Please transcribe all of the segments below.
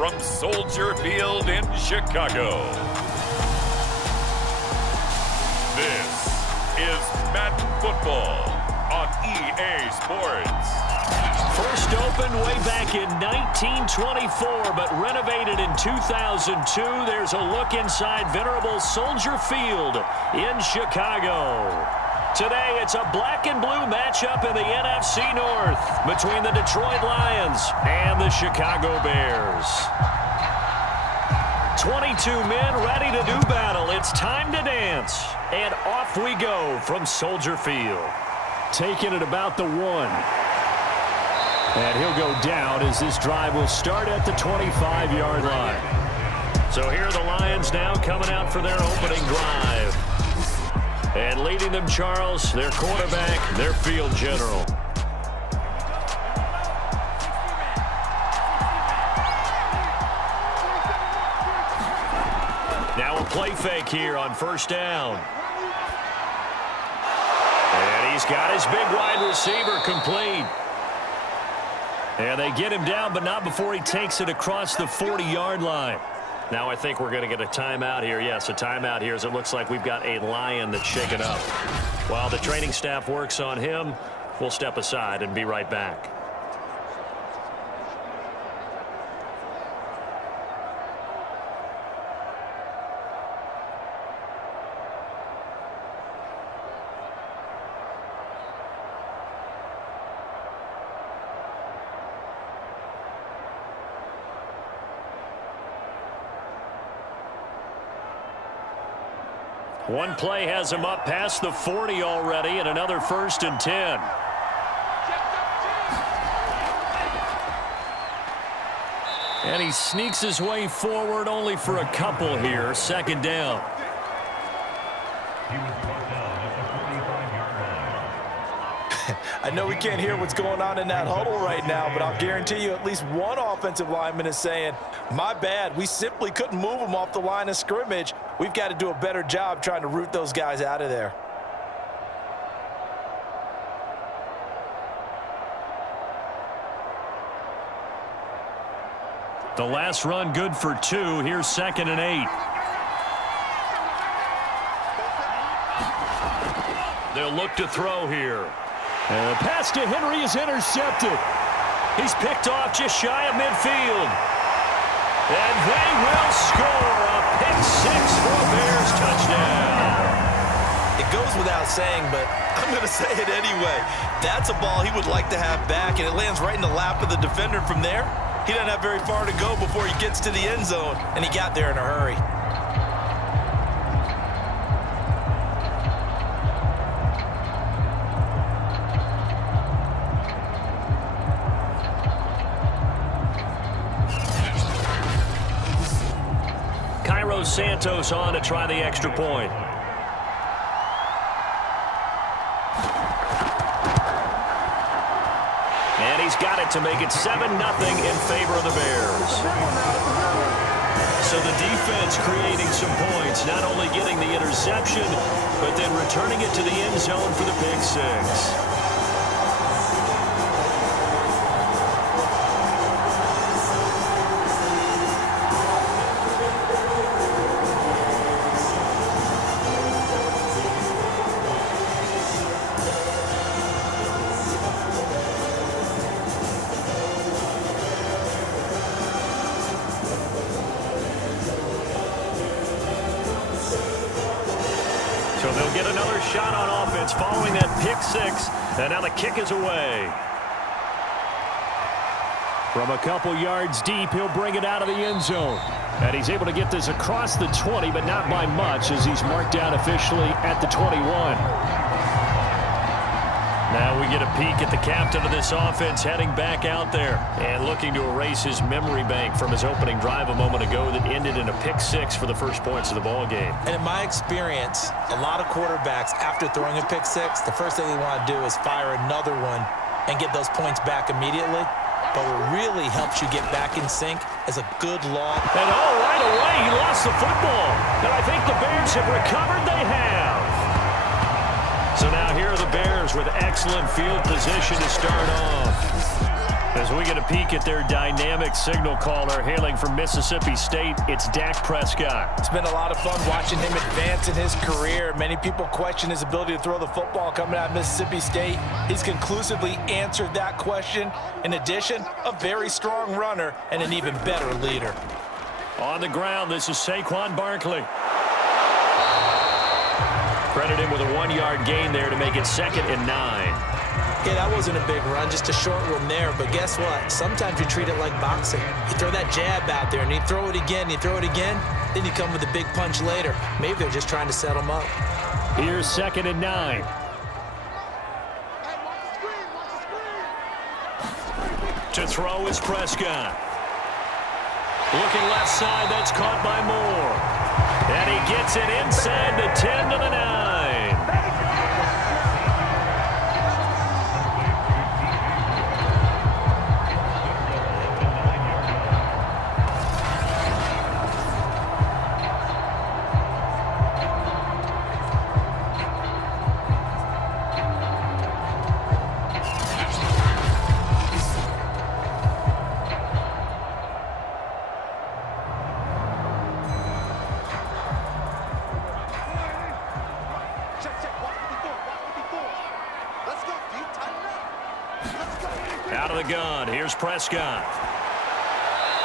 from Soldier Field in Chicago. This is Madden Football on EA Sports. First opened way back in 1924, but renovated in 2002. There's a look inside venerable Soldier Field in Chicago. Today, it's a black and blue matchup in the NFC North between the Detroit Lions and the Chicago Bears. 22 men ready to do battle. It's time to dance. And off we go from Soldier Field. Taking it about the 1. And he'll go down as this drive will start at the 25-yard line. So here are the Lions now coming out for their opening drive. And leading them, Charles, their quarterback, their field general. Now a play fake here on first down. And he's got his big wide receiver complete. And they get him down, but not before he takes it across the 40-yard line. Now I think we're going to get a timeout here. Yes, a timeout here as it looks like we've got a Lion that's shaken up. While the training staff works on him, we'll step aside and be right back. One play has him up past the 40 already, and another 1st and 10. And he sneaks his way forward only for a couple here. 2nd down. I know we can't hear what's going on in that huddle right now, but I'll guarantee you at least one offensive lineman is saying, my bad, we simply couldn't move them off the line of scrimmage. We've got to do a better job trying to root those guys out of there. The last run good for 2. Here's 2nd and 8. They'll look to throw here. And the pass to Henry is intercepted. He's picked off just shy of midfield. And they will score a pick-6 for a Bears touchdown. It goes without saying, but I'm going to say it anyway. That's a ball he would like to have back, and it lands right in the lap of the defender from there. He doesn't have very far to go before he gets to the end zone, and he got there in a hurry. Santos on to try the extra point. And he's got it to make it 7-0 in favor of the Bears. So the defense creating some points, not only getting the interception, but then returning it to the end zone for the pick-6. So they'll get another shot on offense following that pick-6, and now the kick is away. From a couple yards deep, he'll bring it out of the end zone. And he's able to get this across the 20, but not by much, as he's marked down officially at the 21. Now we get a peek at the captain of this offense heading back out there and looking to erase his memory bank from his opening drive a moment ago that ended in a pick-6 for the first points of the ball game. And in my experience, a lot of quarterbacks, after throwing a pick-6, the first thing they want to do is fire another one and get those points back immediately. But what really helps you get back in sync is a good long. And right away, he lost the football. And I think the Bears have recovered. They have. So now here are the Bears with excellent field position to start off. As we get a peek at their dynamic signal caller hailing from Mississippi State, it's Dak Prescott. It's been a lot of fun watching him advance in his career. Many people question his ability to throw the football coming out of Mississippi State. He's conclusively answered that question. In addition, a very strong runner and an even better leader. On the ground, this is Saquon Barkley. Credit him with a 1-yard gain there to make it 2nd and 9. Yeah, that wasn't a big run, just a short one there. But guess what? Sometimes you treat it like boxing. You throw that jab out there, and you throw it again, then you come with a big punch later. Maybe they're just trying to set him up. Here's 2nd and 9. To throw is Prescott. Looking left side, that's caught by Moore. And he gets it inside the 10 to the 9. Out of the gun, here's Prescott.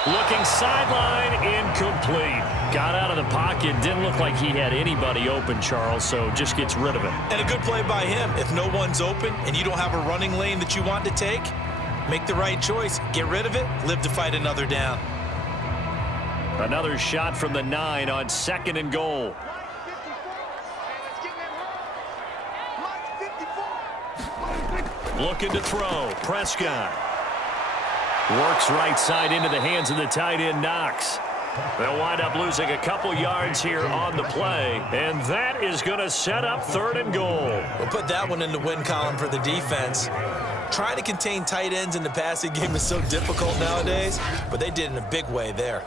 Looking sideline, incomplete. Got out of the pocket, didn't look like he had anybody open, Charles, so just gets rid of it. And a good play by him. If no one's open and you don't have a running lane that you want to take, make the right choice. Get rid of it, live to fight another down. Another shot from the 9 on 2nd and goal. Looking to throw. Prescott works right side into the hands of the tight end, Knox. They'll wind up losing a couple yards here on the play, and that is going to set up 3rd and goal. We'll put that one in the win column for the defense. Trying to contain tight ends in the passing game is so difficult nowadays, but they did in a big way there.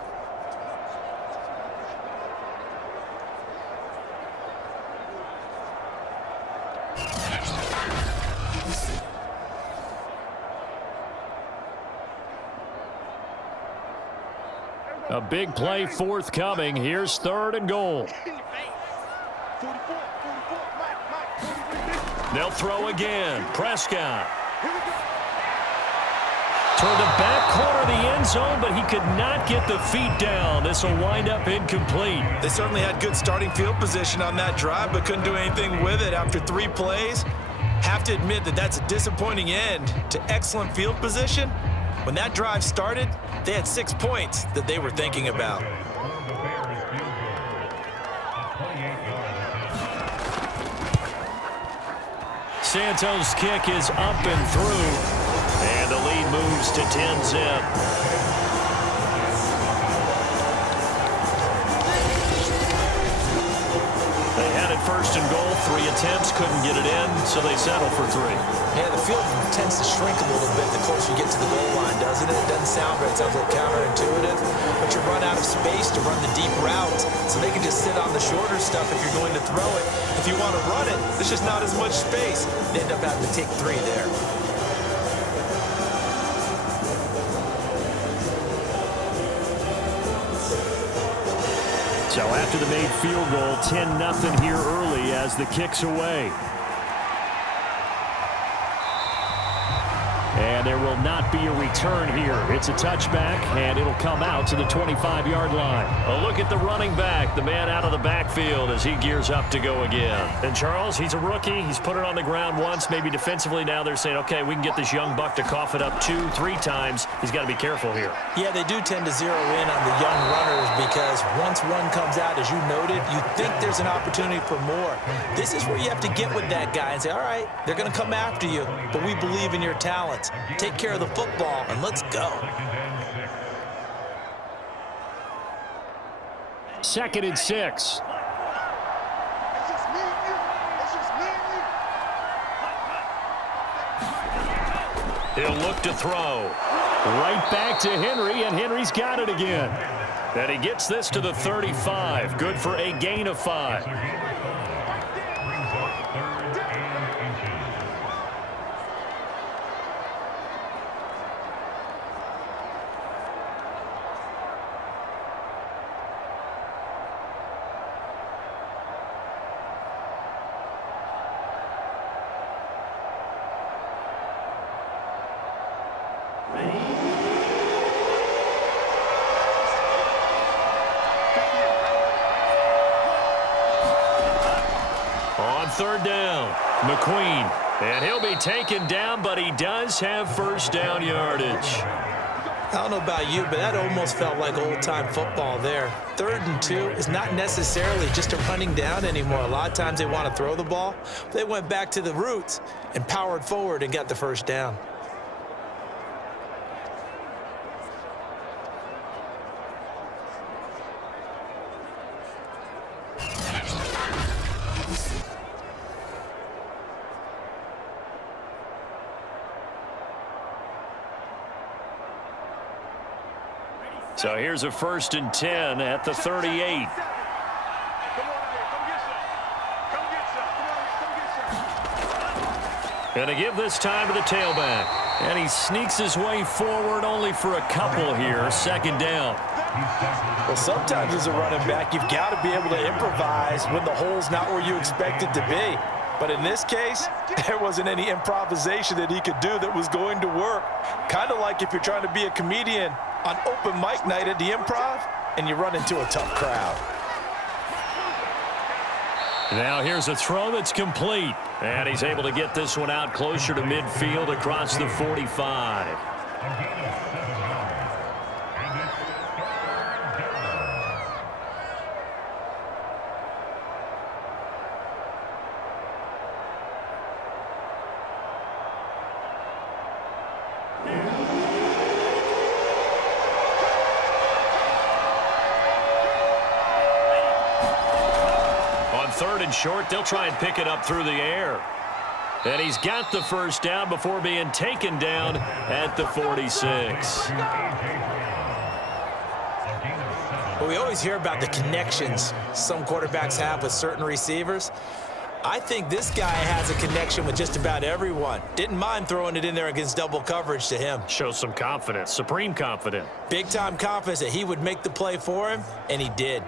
A big play forthcoming. Here's 3rd and goal. They'll throw again. Prescott. Toward the back corner of the end zone, but he could not get the feet down. This will wind up incomplete. They certainly had good starting field position on that drive, but couldn't do anything with it after 3 plays. Have to admit that that's a disappointing end to excellent field position. When that drive started, they had 6 points that they were thinking about. Santos' kick is up and through, and the lead moves to 10-zip. They had it 1st and goal, 3 attempts, couldn't get it in, so they settle for 3. Yeah, the field tends to shrink a little bit the closer you get to the goal line, doesn't it? It doesn't sound right. It sounds a little counterintuitive, but you run out of space to run the deep route, so they can just sit on the shorter stuff if you're going to throw it. If you want to run it, there's just not as much space. They end up having to take 3 there. So after the made field goal, 10-0 here early as the kick's away. And there will not be a return here. It's a touchback, and it'll come out to the 25-yard line. A look at the running back, the man out of the backfield as he gears up to go again. And Charles, he's a rookie. He's put it on the ground once, maybe defensively. Now they're saying, okay, we can get this young buck to cough it up 2, 3 times. He's got to be careful here. Yeah, they do tend to zero in on the young runners because once one comes out, as you noted, you think there's an opportunity for more. This is where you have to get with that guy and say, all right, they're going to come after you, but we believe in your talents. Take care of the football, and let's go. 2nd and 6. He'll look to throw. Right back to Henry, and Henry's got it again. And he gets this to the 35. Good for a gain of 5. third down. McQueen. And he'll be taken down, but he does have first down yardage. I don't know about you, but that almost felt like old-time football there. 3rd and 2 is not necessarily just a running down anymore. A lot of times they want to throw the ball. They went back to the roots and powered forward and got the first down. So here's a 1st and 10 at the 38. Going to give this time to the tailback. And he sneaks his way forward only for a couple here. 2nd down. Well, sometimes as a running back, you've got to be able to improvise when the hole's not where you expect it to be. But in this case, there wasn't any improvisation that he could do that was going to work. Kind of like if you're trying to be a comedian on open mic night at the Improv and you run into a tough crowd. Now here's a throw that's complete. And he's able to get this one out closer to midfield across the 45. Short, they'll try and pick it up through the air. And he's got the first down before being taken down at the 46. Well, we always hear about the connections some quarterbacks have with certain receivers. I think this guy has a connection with just about everyone. Didn't mind throwing it in there against double coverage to him. Shows some confidence, supreme confidence. Big-time confidence that he would make the play for him, and he did.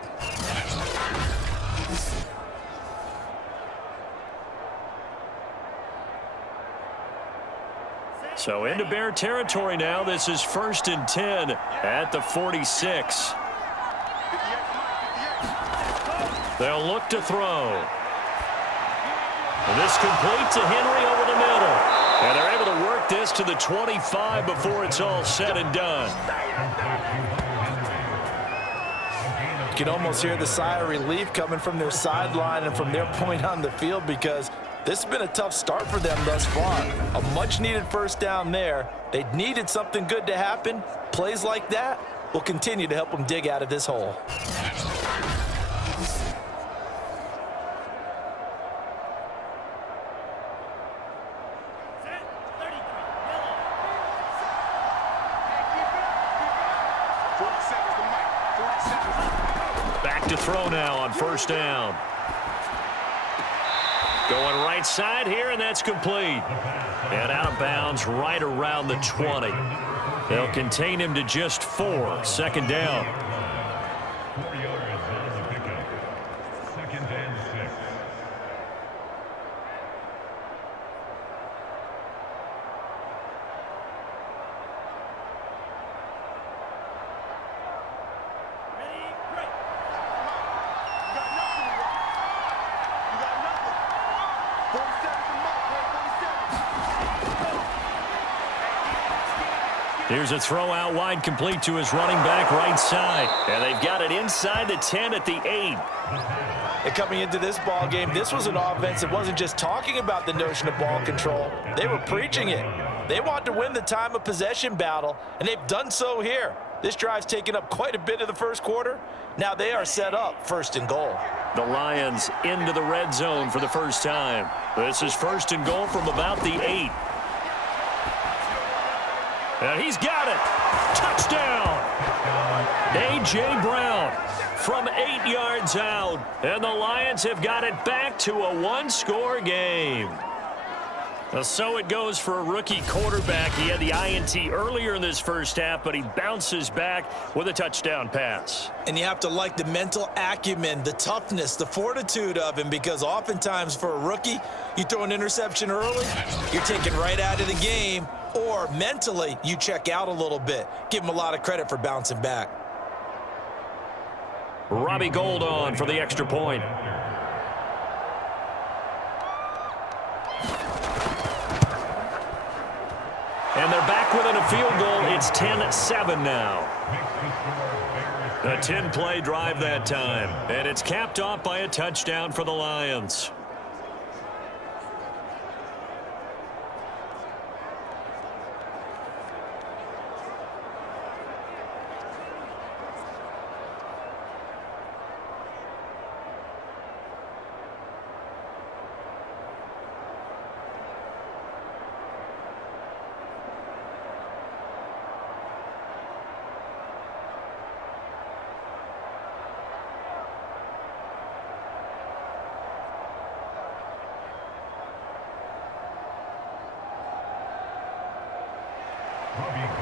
So into Bear territory now. This is 1st and 10 at the 46. They'll look to throw. And this complete to Henry over the middle. And they're able to work this to the 25 before it's all said and done. You can almost hear the sigh of relief coming from their sideline and from their point on the field, because this has been a tough start for them thus far. A much-needed first down there. They needed something good to happen. Plays like that will continue to help them dig out of this hole. Back to throw now on 1st down. Going right side here, and that's complete. And out of bounds right around the 20. They'll contain him to just 4. 2nd down. 4 yards on the pickup. 2nd and 6. Here's a throw out wide, complete to his running back right side. And they've got it inside the 10 at the 8. And coming into this ball game, this was an offense that wasn't just talking about the notion of ball control. They were preaching it. They want to win the time of possession battle, and they've done so here. This drive's taken up quite a bit of the first quarter. Now they are set up 1st and goal. The Lions into the red zone for the first time. This is 1st and goal from about the 8. And he's got it. Touchdown. A.J. Brown from 8 yards out. And the Lions have got it back to a 1-score game. So it goes for a rookie quarterback. He had the INT earlier in this first half, but he bounces back with a touchdown pass. And you have to like the mental acumen, the toughness, the fortitude of him, because oftentimes for a rookie, you throw an interception early, you're taken right out of the game, or mentally you check out a little bit. Give him a lot of credit for bouncing back. Robbie Gould on for the extra point. And they're back within a field goal. It's 10-7 now. A 10-play drive that time. And it's capped off by a touchdown for the Lions.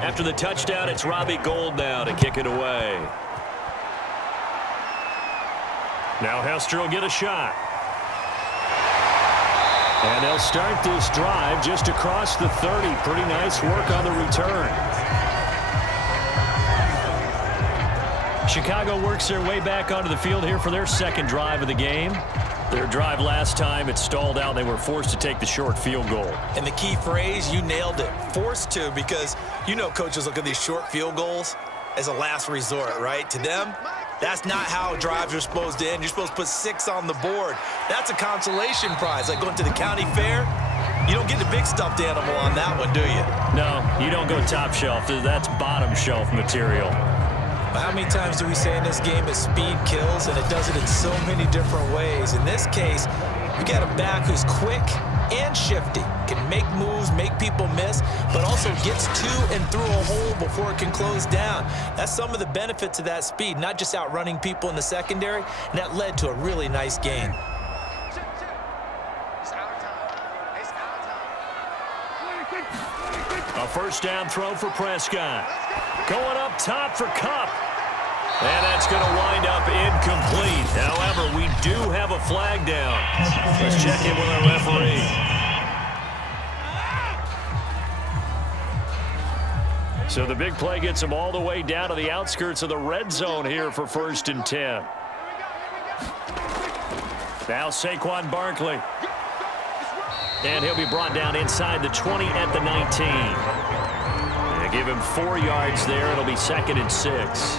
After the touchdown, it's Robbie Gould now to kick it away. Now Hester will get a shot. And they'll start this drive just across the 30. Pretty nice work on the return. Chicago works their way back onto the field here for their second drive of the game. Their drive last time, it stalled out. They were forced to take the short field goal. And the key phrase, you nailed it, forced to, because you know coaches look at these short field goals as a last resort, right? To them, that's not how drives are supposed to end. You're supposed to put 6 on the board. That's a consolation prize, like going to the county fair. You don't get the big stuffed animal on that one, do you? No, you don't go top shelf. That's bottom shelf material. How many times do we say in this game that speed kills, and it does it in so many different ways? In this case, you got a back who's quick and shifty, can make moves, make people miss, but also gets to and through a hole before it can close down. That's some of the benefits of that speed, not just outrunning people in the secondary, and that led to a really nice gain. A first down throw for Prescott. Going up top for Kupp. And that's going to wind up incomplete. However, we do have a flag down. Let's check in with our referee. So the big play gets them all the way down to the outskirts of the red zone here for 1st and 10. Now Saquon Barkley. And he'll be brought down inside the 20 at the 19. And give him 4 yards there. It'll be 2nd and 6.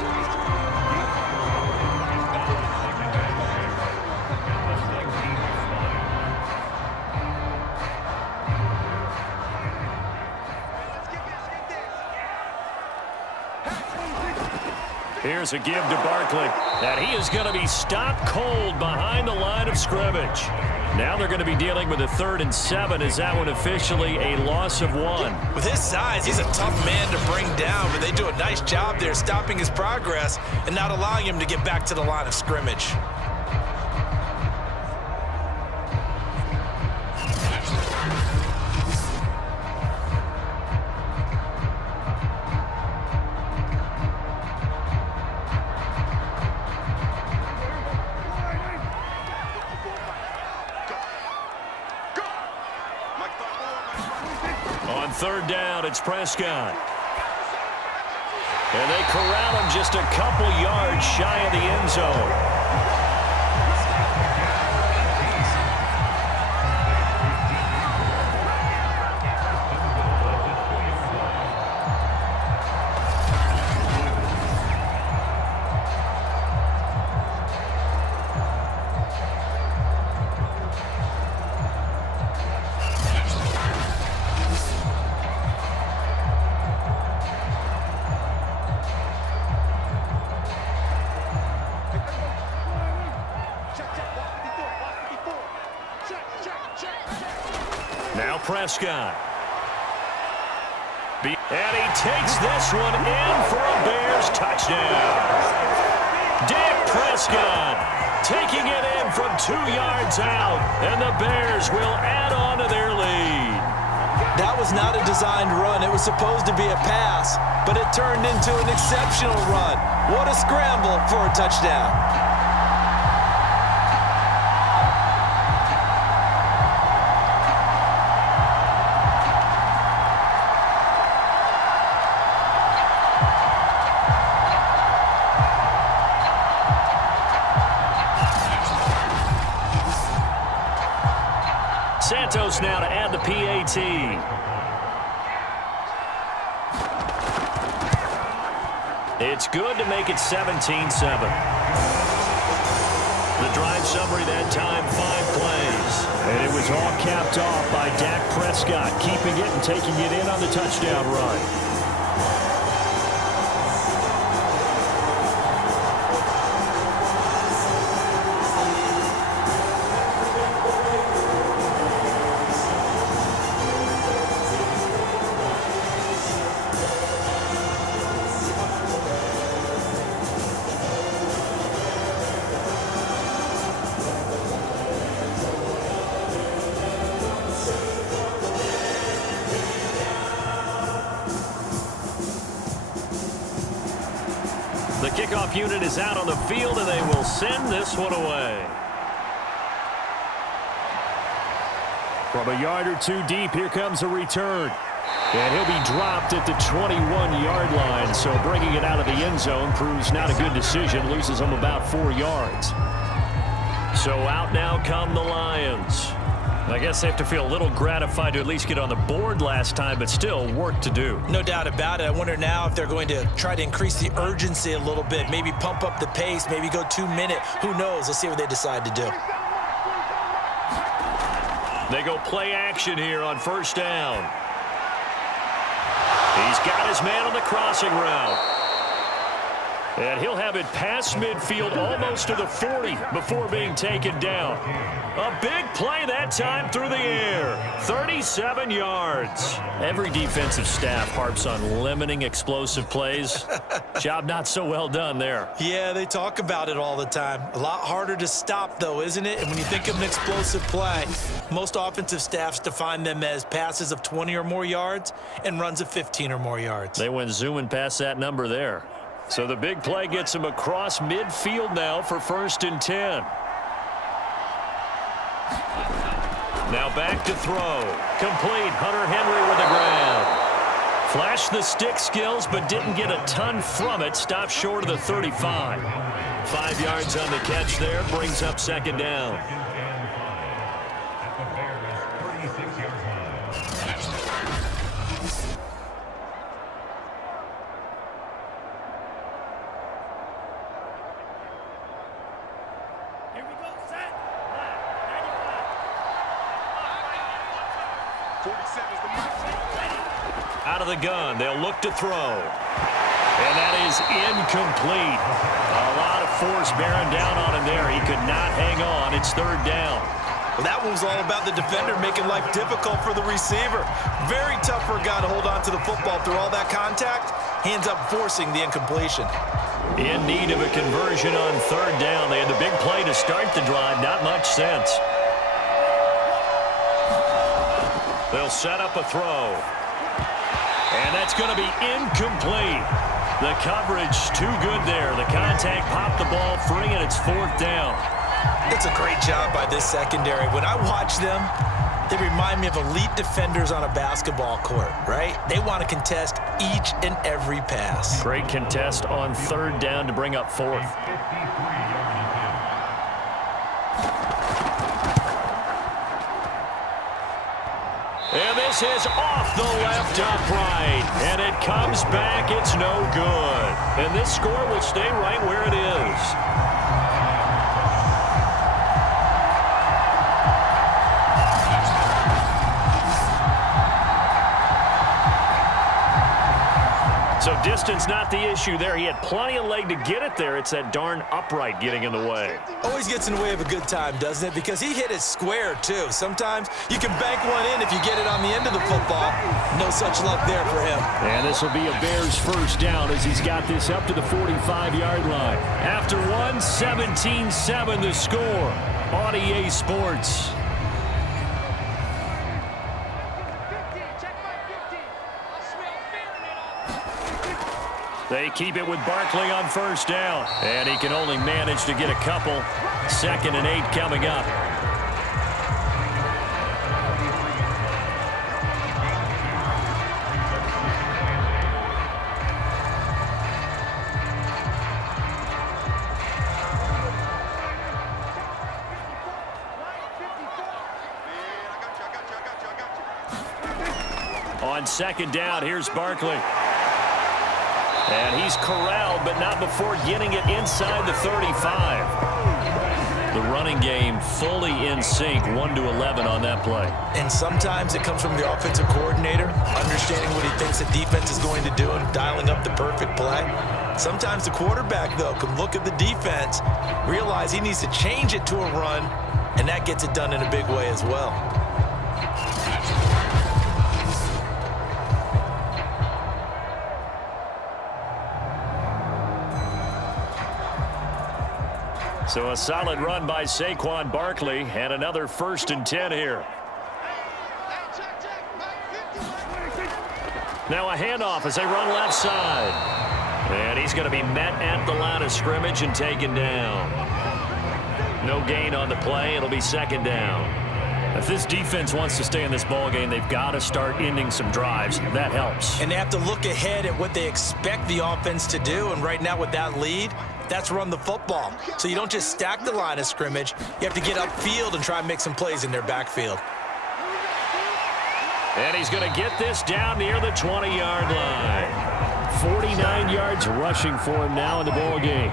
Here's a give to Barkley. And he is going to be stopped cold behind the line of scrimmage. Now they're going to be dealing with a 3rd and 7. Is that one officially a loss of 1? With his size, he's a tough man to bring down, but they do a nice job there stopping his progress and not allowing him to get back to the line of scrimmage. On 3rd down, it's Prescott. And they corral him just a couple yards shy of the end zone. Now Prescott. And he takes this one in for a Bears touchdown. Dak Prescott taking it in from 2 yards out, and the Bears will add on to their lead. That was not a designed run. It was supposed to be a pass, but it turned into an exceptional run. What a scramble for a touchdown. Santos now to add the PAT. It's good to make it 17-7. The drive summary that time, 5 plays. And it was all capped off by Dak Prescott, keeping it and taking it in on the touchdown run. The kickoff unit is out on the field, and they will send this one away. From a yard or two deep, here comes a return. And he'll be dropped at the 21-yard line, so bringing it out of the end zone proves not a good decision, loses him about 4 yards. So out now come the Lions. I guess they have to feel a little gratified to at least get on the board last time, but still work to do. No doubt about it. I wonder now if they're going to try to increase the urgency a little bit, maybe pump up the pace, maybe go 2-minute. Who knows? Let's see what they decide to do. They go play action here on first down. He's got his man on the crossing route. And he'll have it past midfield almost to the 40 before being taken down. A big play that time through the air. 37 yards. Every defensive staff harps on limiting explosive plays. Job not so well done there. Yeah, they talk about it all the time. A lot harder to stop, though, isn't it? And when you think of an explosive play, most offensive staffs define them as passes of 20 or more yards and runs of 15 or more yards. They went zooming past that number there. So the big play gets him across midfield now for 1st and 10. Now back to throw. Complete. Hunter Henry with the grab. Flashed the stick skills, but didn't get a ton from it. Stopped short of the 35. 5 yards on the catch there. Brings up 2nd down. At the Bears' 36-yard line. Out of the gun, they'll look to throw. And that is incomplete. A lot of force bearing down on him there. He could not hang on. It's 3rd down. Well, that one was all about the defender making life difficult for the receiver. Very tough for a guy to hold on to the football through all that contact. He ends up forcing the incompletion. In need of a conversion on 3rd down. They had the big play to start the drive. Not much sense. They'll set up a throw. And that's going to be incomplete. The coverage too good there. The contact popped the ball free, and it's 4th down. It's a great job by this secondary. When I watch them, they remind me of elite defenders on a basketball court, right? They want to contest each and every pass. Great contest on 3rd down to bring up 4th. And this is off the left upright. And it comes back. It's no good. And this score will stay right where it is. So distance not the issue there. He had plenty of leg to get it there. It's that darn upright getting in the way. Always gets in the way of a good time, doesn't it? Because he hit it square, too. Sometimes you can bank one in if you get it on the end of the football. No such luck there for him. And this will be a Bears 1st down as he's got this up to the 45-yard line. After 17-7 the score on EA Sports. They keep it with Barkley on 1st down. And he can only manage to get a couple. 2nd and 8 coming up. On 2nd down, here's Barkley. And he's corralled, but not before getting it inside the 35. The running game fully in sync, 1-11 on that play. And sometimes it comes from the offensive coordinator, understanding what he thinks the defense is going to do and dialing up the perfect play. Sometimes the quarterback, though, can look at the defense, realize he needs to change it to a run, and that gets it done in a big way as well. So a solid run by Saquon Barkley, and another 1st and 10 here. Now a handoff as they run left side. And he's going to be met at the line of scrimmage and taken down. No gain on the play. It'll be 2nd down. If this defense wants to stay in this ballgame, they've got to start ending some drives. That helps. And they have to look ahead at what they expect the offense to do. And right now with that lead, that's run the football. So you don't just stack the line of scrimmage. You have to get upfield and try and make some plays in their backfield. And he's going to get this down near the 20-yard line. 49 yards rushing for him now in the ballgame.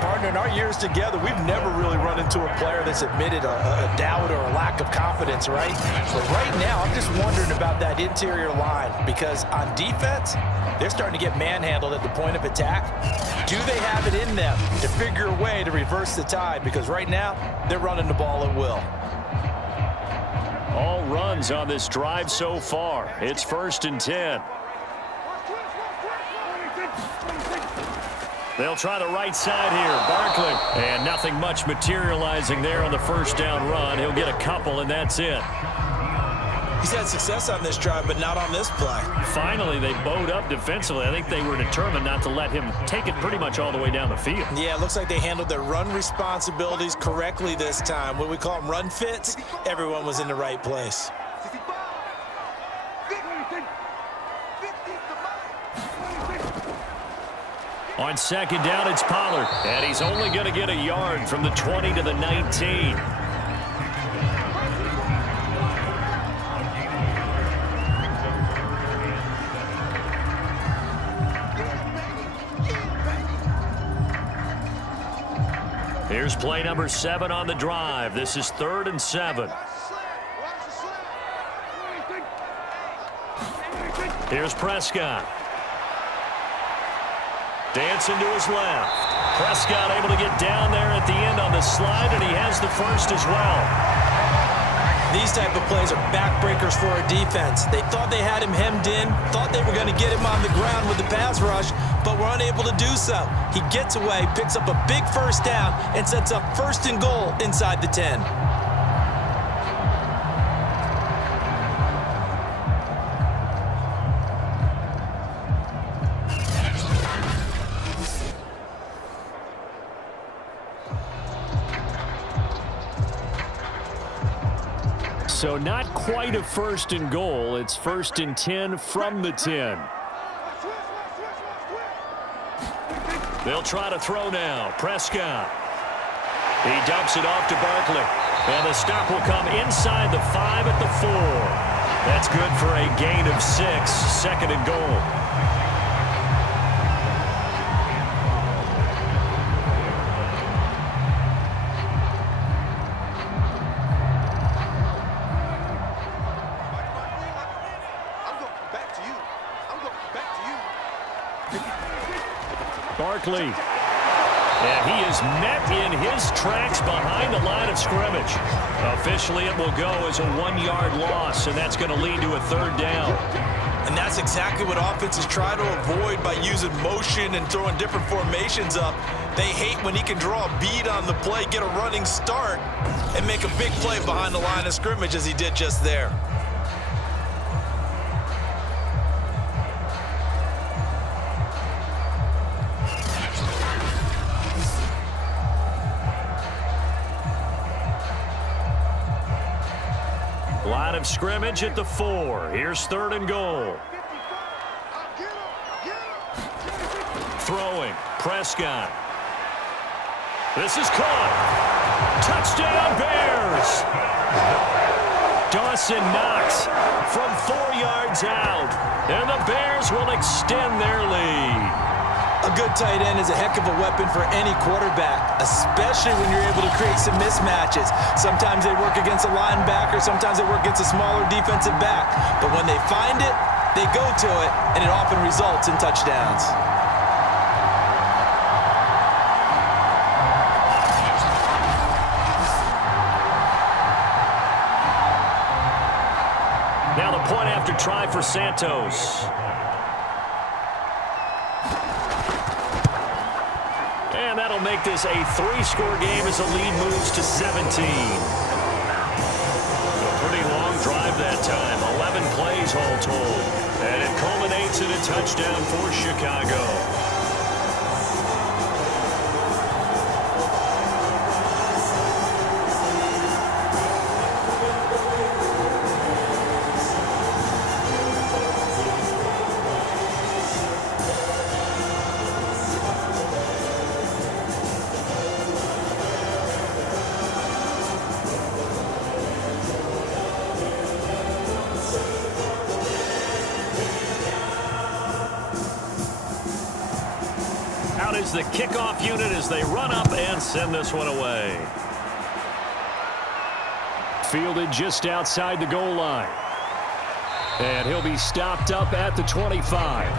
Partner, in our years together, we've never really run into a player that's admitted a doubt or a lack of confidence, right? But right now, I'm just wondering about that interior line because on defense, they're starting to get manhandled at the point of attack. Do they have it in them to figure a way to reverse the tide? Because right now, they're running the ball at will. All runs on this drive so far. It's 1st and 10. They'll try the right side here. Barkley. And nothing much materializing there on the 1st down run. He'll get a couple, and that's it. He's had success on this drive, but not on this play. Finally, they bowed up defensively. I think they were determined not to let him take it pretty much all the way down the field. Yeah, it looks like they handled their run responsibilities correctly this time. What we call them run fits, everyone was in the right place. On 2nd down, it's Pollard. And he's only going to get a yard from the 20 to the 19. Here's play number 7 on the drive. This is 3rd and 7. Here's Prescott. Dancing to his left. Prescott able to get down there at the end on the slide, and he has the 1st as well. These type of plays are backbreakers for a defense. They thought they had him hemmed in, thought they were going to get him on the ground with the pass rush, but were unable to do so. He gets away, picks up a big 1st down, and sets up 1st and goal inside the 10. So not quite a 1st and goal. It's 1st and 10 from the 10. They'll try to throw now. Prescott. He dumps it off to Barkley. And the stop will come inside the 5 at the 4. That's good for a gain of 6. 2nd and goal. Barkley. And he is met in his tracks behind the line of scrimmage. Officially, it will go as a 1-yard loss, and that's going to lead to a 3rd down. And that's exactly what offenses try to avoid by using motion and throwing different formations up. They hate when he can draw a bead on the play, get a running start, and make a big play behind the line of scrimmage as he did just there. Line of scrimmage at the 4. Here's 3rd and goal. Throwing. Prescott. This is caught. Touchdown, Bears. Dawson Knox from 4 yards out. And the Bears will extend their lead. A good tight end is a heck of a weapon for any quarterback, especially when you're able to create some mismatches. Sometimes they work against a linebacker, sometimes they work against a smaller defensive back. But when they find it, they go to it, and it often results in touchdowns. Now the point after try for Santos. And that'll make this a 3-score game as the lead moves to 17. A pretty long drive that time. 11 plays all told. And it culminates in a touchdown for Chicago. Is the kickoff unit as they run up and send this one away. Fielded just outside the goal line. And he'll be stopped up at the 25.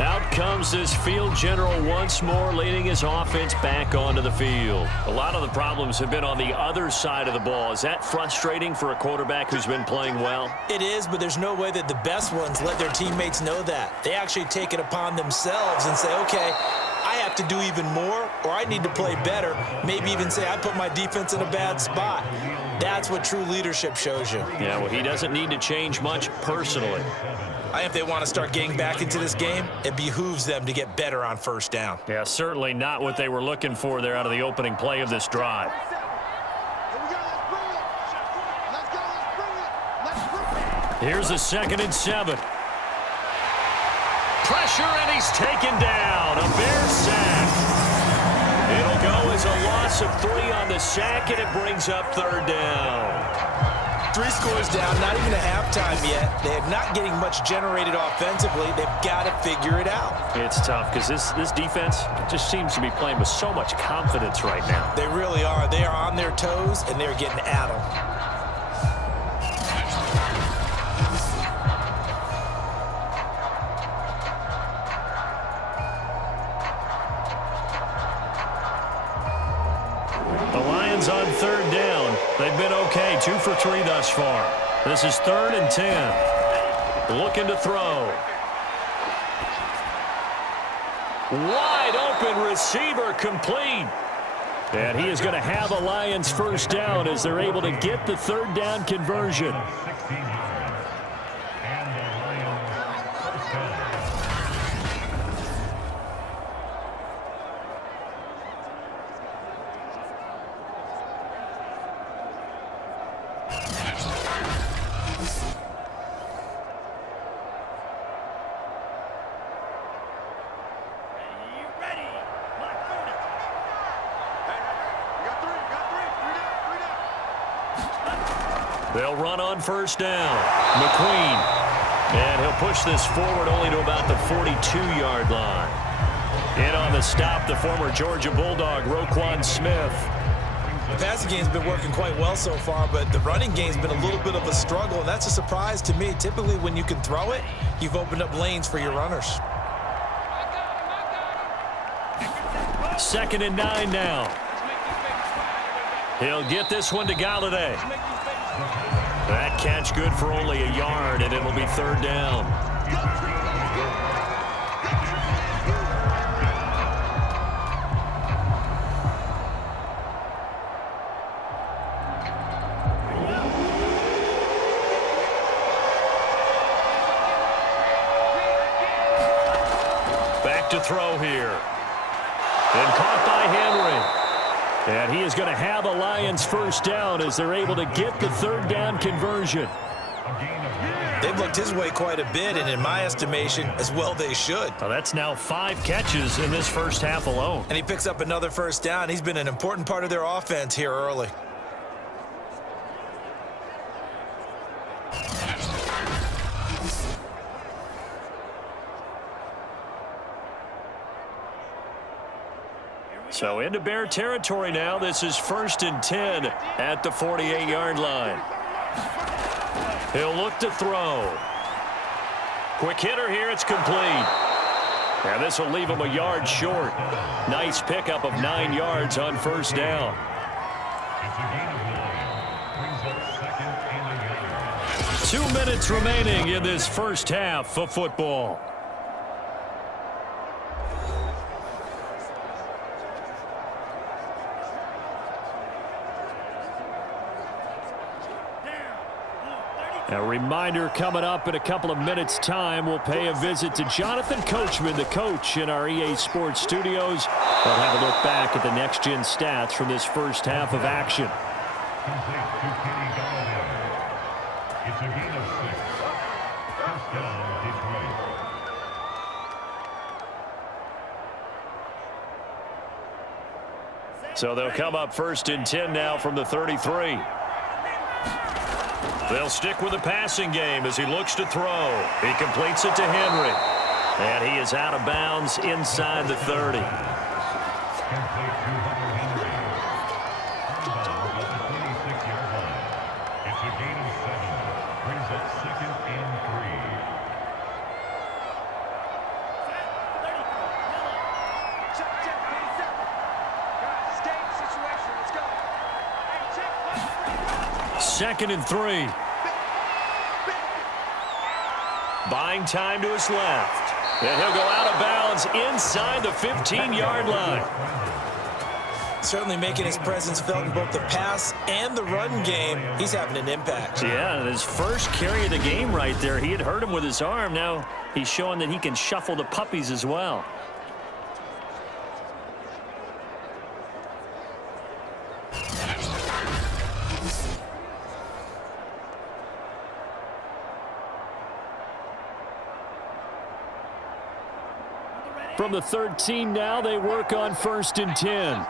Out comes this field general once more, leading his offense back onto the field. A lot of the problems have been on the other side of the ball. Is that frustrating for a quarterback who's been playing well? It is, but there's no way that the best ones let their teammates know that. They actually take it upon themselves and say, okay, I have to do even more, or I need to play better. Maybe even say I put my defense in a bad spot. That's what true leadership shows you. Yeah, well, he doesn't need to change much personally. If they want to start getting back into this game, it behooves them to get better on first down. Yeah, certainly not what they were looking for there out of the opening play of this drive. Here's a 2nd and 7. Pressure, and he's taken down. A Bear sack. It'll go as a loss of 3 on the sack, and it brings up 3rd down. 3 scores down, not even a halftime yet. They're not getting much generated offensively. They've got to figure it out. It's tough because this defense just seems to be playing with so much confidence right now. They really are. They are on their toes, and they're getting at them. On 3rd down. They've been okay. 2 for 3 thus far. This is 3rd and 10. Looking to throw. Wide open receiver complete. And he is going to have a Lions first down as they're able to get the 3rd down conversion. They'll run on first down. McQueen. And he'll push this forward only to about the 42-yard line. In on the stop, the former Georgia Bulldog, Roquan Smith. The passing game's been working quite well so far, but the running game's been a little bit of a struggle, and that's a surprise to me. Typically, when you can throw it, you've opened up lanes for your runners. 2nd and 9 now. He'll get this one to Galladay. That catch good for only a yard, and it'll be 3rd down. Back to throw here. And caught by Henry. And he is going to have a Lions first down as they're able to get the 3rd down conversion. They've looked his way quite a bit, and in my estimation, as well they should. Well, that's now 5 catches in this first half alone. And he picks up another first down. He's been an important part of their offense here early. So into Bear territory now. This is 1st and 10 at the 48-yard line. He'll look to throw. Quick hitter here. It's complete. And this will leave him a yard short. Nice pickup of 9 yards on 1st down. It's a gain of 9. Brings up 2nd and 8. 2 minutes remaining in this first half of football. A reminder coming up in a couple of minutes' time. We'll pay a visit to Jonathan Coachman, the coach in our EA Sports studios. We'll have a look back at the next-gen stats from this first half of action. Complete to Kenny Galladay. It's a gain of 6. First down, Detroit. So they'll come up 1st and 10 now from the 33. They'll stick with the passing game as he looks to throw. He completes it to Henry. And he is out of bounds inside the 30. Complete to Hunter Henry. Ball at the 26-yard line. It's a gain of 7. Brings up 2nd and 3. 2nd and 3. Buying time to his left. And he'll go out of bounds inside the 15-yard line. Certainly making his presence felt in both the pass and the run game. He's having an impact. Yeah, his first carry of the game right there. He had hurt him with his arm. Now he's showing that he can shuffle the puppies as well. From the 13 now, they work on 1st and 10.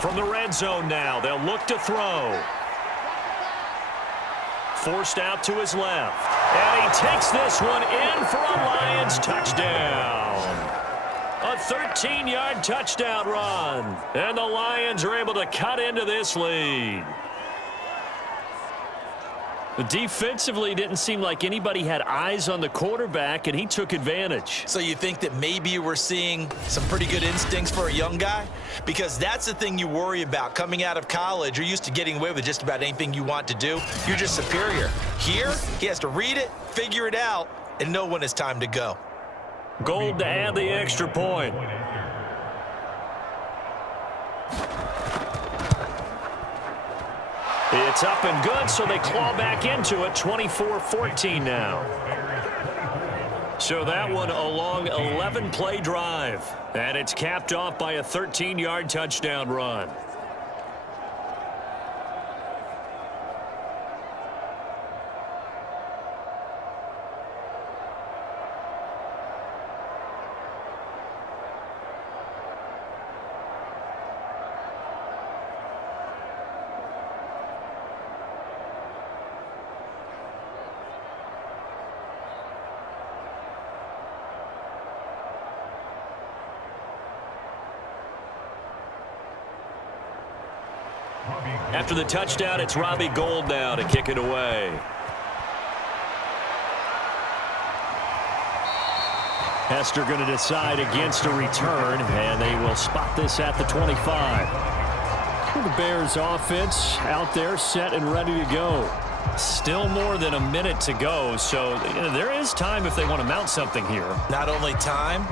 From the red zone now, they'll look to throw. Forced out to his left. And he takes this one in for a Lions touchdown. A 13-yard touchdown run. And the Lions are able to cut into this lead. Defensively, didn't seem like anybody had eyes on the quarterback, and he took advantage. So you think that maybe we're seeing some pretty good instincts for a young guy? Because that's the thing you worry about. Coming out of college, you're used to getting away with just about anything you want to do. You're just superior. Here, he has to read it, figure it out, and know when it's time to go. Gold to add the extra point. It's up and good, so they claw back into it, 24-14 now. So that one a long 11-play drive, and it's capped off by a 13-yard touchdown run. After the touchdown, it's Robbie Gould now to kick it away. Hester going to decide against a return, and they will spot this at the 25. The Bears offense out there set and ready to go. Still more than a minute to go, so there is time if they want to mount something here. Not only time,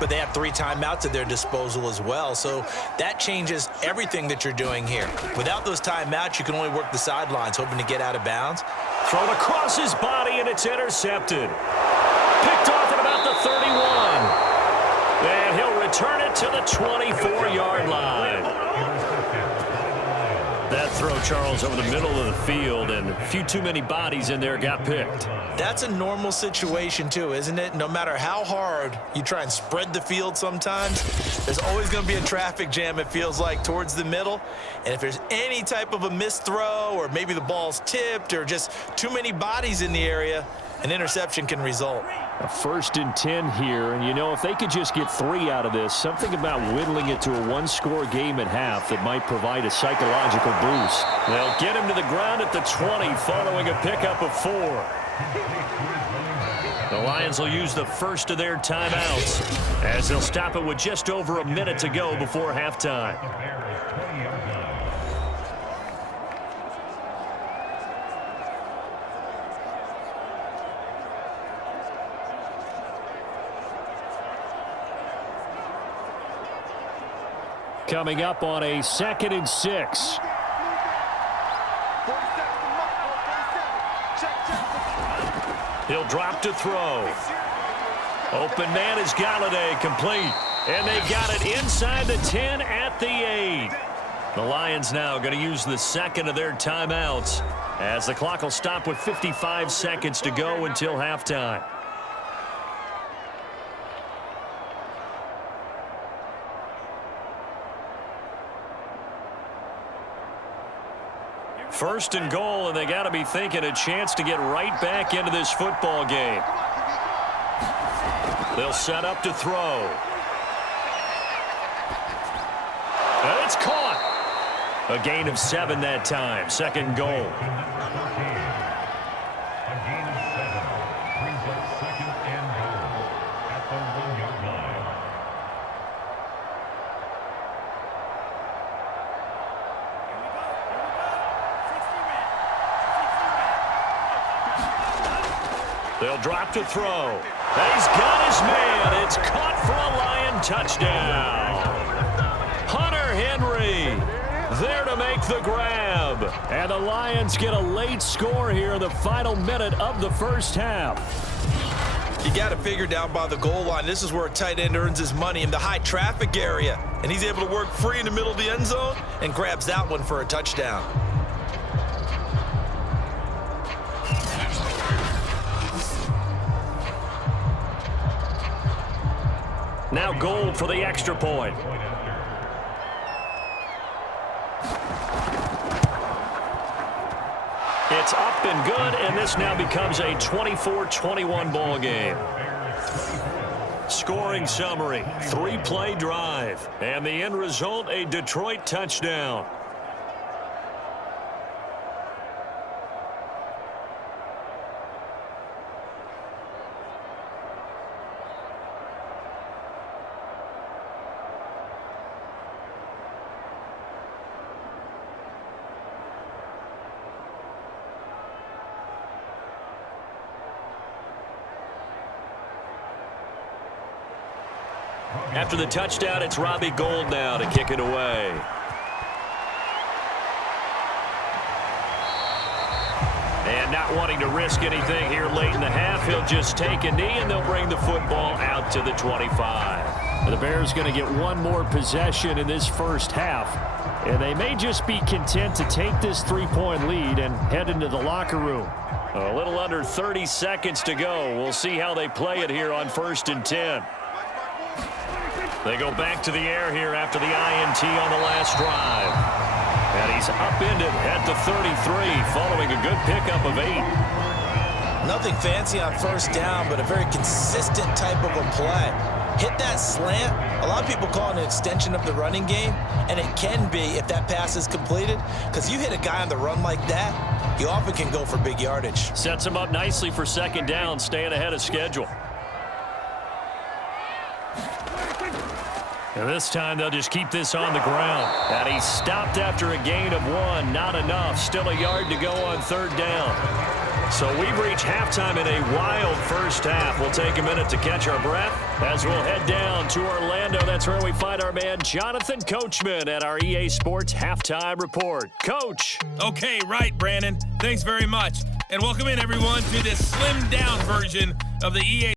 but they have 3 timeouts at their disposal as well. So that changes everything that you're doing here. Without those timeouts, you can only work the sidelines, hoping to get out of bounds. Thrown across his body, and it's intercepted. Picked off at about the 31. And he'll return it to the 24-yard line. That throw, Charles, over the middle of the field, and a few too many bodies in there got picked. That's a normal situation, too, isn't it? No matter how hard you try and spread the field sometimes, there's always going to be a traffic jam, it feels like, towards the middle. And if there's any type of a missed throw, or maybe the ball's tipped, or just too many bodies in the area, an interception can result. A 1st and 10 here, and you know, if they could just get 3 out of this, something about whittling it to a one-score game at half that might provide a psychological boost. They'll get him to the ground at the 20 following a pickup of 4. The Lions will use the first of their timeouts as they'll stop it with just over a minute to go before halftime. Coming up on a 2nd and 6. He'll drop to throw. Open man is Galladay, complete. And they got it inside the 10 at the 8. The Lions now going to use the 2nd of their timeouts as the clock will stop with 55 seconds to go until halftime. First and goal, and they got to be thinking a chance to get right back into this football game. They'll set up to throw. And it's caught. A gain of 7 that time. 2nd goal. A gain of 7 brings up 2nd and goal at the 1-yard line. They'll drop to throw. And he's got his man. It's caught for a Lion touchdown. Hunter Henry there to make the grab. And the Lions get a late score here in the final minute of the first half. You got to figure down by the goal line. This is where a tight end earns his money, in the high traffic area. And he's able to work free in the middle of the end zone and grabs that one for a touchdown. Now Gold for the extra point. It's up and good, and this now becomes a 24-21 ball game. Scoring summary, 3-play drive, and the end result, a Detroit touchdown. After the touchdown, it's Robbie Gould now to kick it away. And not wanting to risk anything here late in the half, he'll just take a knee, and they'll bring the football out to the 25. The Bears going to get one more possession in this first half, and they may just be content to take this 3-point lead and head into the locker room. A little under 30 seconds to go. We'll see how they play it here on 1st and 10. They go back to the air here after the INT on the last drive. And he's upended at the 33 following a good pickup of 8. Nothing fancy on first down, but a very consistent type of a play. Hit that slant. A lot of people call it an extension of the running game, and it can be if that pass is completed, because you hit a guy on the run like that, you often can go for big yardage. Sets him up nicely for 2nd down, staying ahead of schedule. And this time they'll just keep this on the ground. And he stopped after a gain of 1. Not enough. Still a yard to go on 3rd down. So we've reached halftime in a wild first half. We'll take a minute to catch our breath as we'll head down to Orlando. That's where we find our man Jonathan Coachman at our EA Sports Halftime Report. Coach. Okay, right, Brandon. Thanks very much. And welcome in, everyone, to this slimmed-down version of the EA